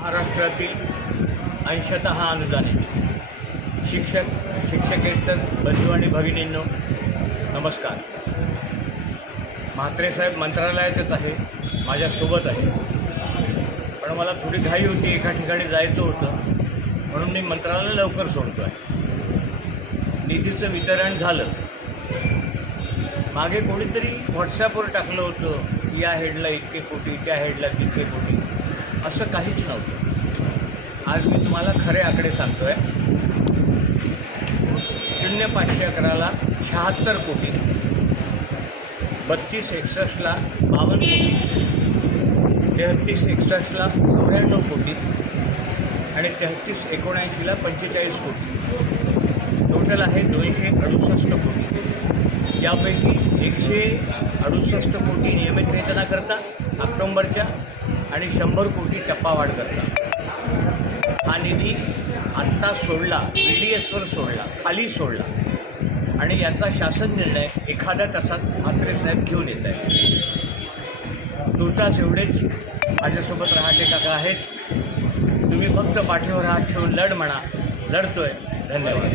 महाराष्ट्रातील 80% अनुदानित शिक्षकेतर बंधू आणि भगिनींनो नमस्कार. म्हात्रे साहेब मंत्रालयातच आहे, माझ्यासोबत आहे, पण मला थोडी घाई होती, एका ठिकाणी जायचं होतं म्हणून मी मंत्रालय लवकर सोडतो आहे. निधीचं वितरण झालं. मागे कोणीतरी व्हॉट्सॲपवर टाकलं होतं की या हेडला इतके कोटी, त्या हेडला तितके कोटी. असं काहीच नव्हतं. आज मी तुम्हाला खरे आकडे सांगतो आहे. 0511ला 76 कोटी, 3261ला 52 कोटी, 3361ला 94 कोटी आणि 3379ला 45 कोटी. टोटल आहे 268 कोटी. यापैकी 168 कोटी नियमित वेतनाकरता ऑक्टोंबरच्या आणि 100 कोटी टप्पावाढ करता. हा निधी आत्ता सोडला, BDSवर सोडला, खाली सोडला आणि याचा शासन निर्णय एखाद्या तासात म्हात्रे साहेब घेऊन येत आहेत. तुर्तास एवढेच. माझ्यासोबत रहाटे काका आहेत. तुम्ही फक्त पाठीवर हात ठेवून लढ म्हणा. लढतोय. धन्यवाद.